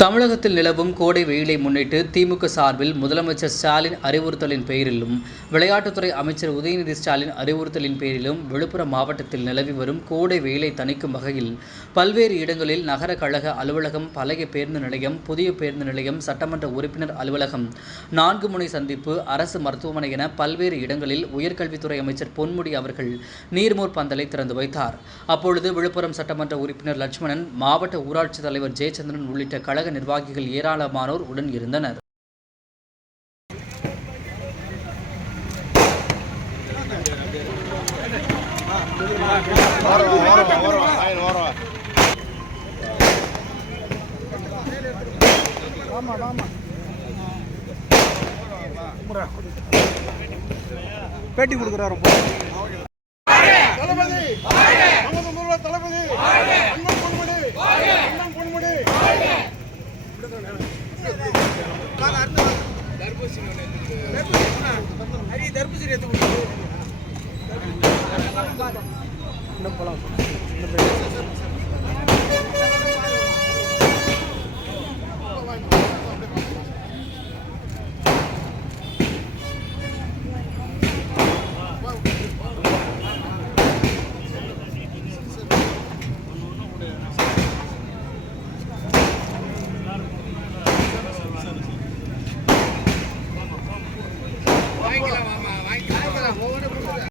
தமிழகத்தில் நிலவும் கோடை வெயிலை முன்னிட்டு திமுக சார்பில் முதலமைச்சர் ஸ்டாலின் அறிவுறுத்தலின் பெயரிலும் விளையாட்டுத்துறை அமைச்சர் உதயநிதி ஸ்டாலின் அறிவுறுத்தலின் பேரிலும் விழுப்புரம் மாவட்டத்தில் நிலவி வரும் கோடை வெயிலை தணிக்கும் வகையில் பல்வேறு இடங்களில் நகர கழக அலுவலகம், பழைய பேருந்து நிலையம், புதிய பேருந்து நிலையம், சட்டமன்ற உறுப்பினர் அலுவலகம், 4 முனை சந்திப்பு, அரசு மருத்துவமனை என பல்வேறு இடங்களில் உயர்கல்வித்துறை அமைச்சர் பொன்முடி அவர்கள் நீர்மோர் பந்தலை திறந்து வைத்தார். அப்பொழுது விழுப்புரம் சட்டமன்ற உறுப்பினர் லட்சுமணன், மாவட்ட ஊராட்சி தலைவர் ஜெயச்சந்திரன் உள்ளிட்ட கழக நிர்வாகிகள் ஏராளமானோர் உடன் இருந்தனர். பேட்டி கொடுக்குறாரு தளபதி தளபதி தர்பூசணி எடுத்து